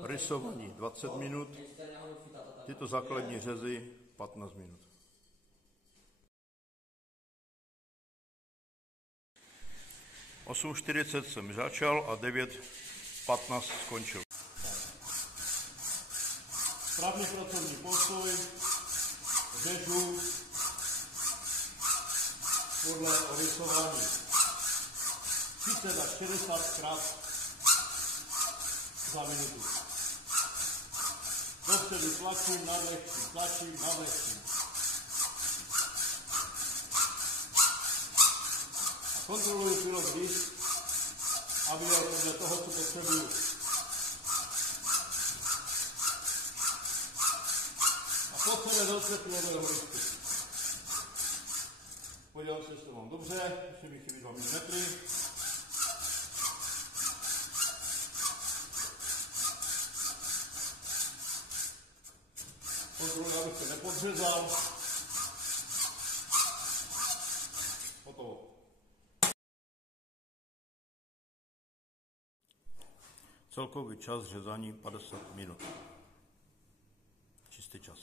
rysování 20 minut, tyto základní řezy 15 minut. V 8:40 jsem začal a 9:15 skončil. Správný pracovní postoj, řežu podle rysování 30 až 60 krát za minutu. Dopředu tlačím, nadlehčím. A kontroluji pilot disk, aby je podle toho, co potřebuju. A potřebujeme do pilového listu. Podívám se, jestli to mám dobře, ještě mi chybí 2 mm. Kontroluji, abych to nepodřezal. Hotovo. Celkový čas řezání 50 minut. Čistý čas.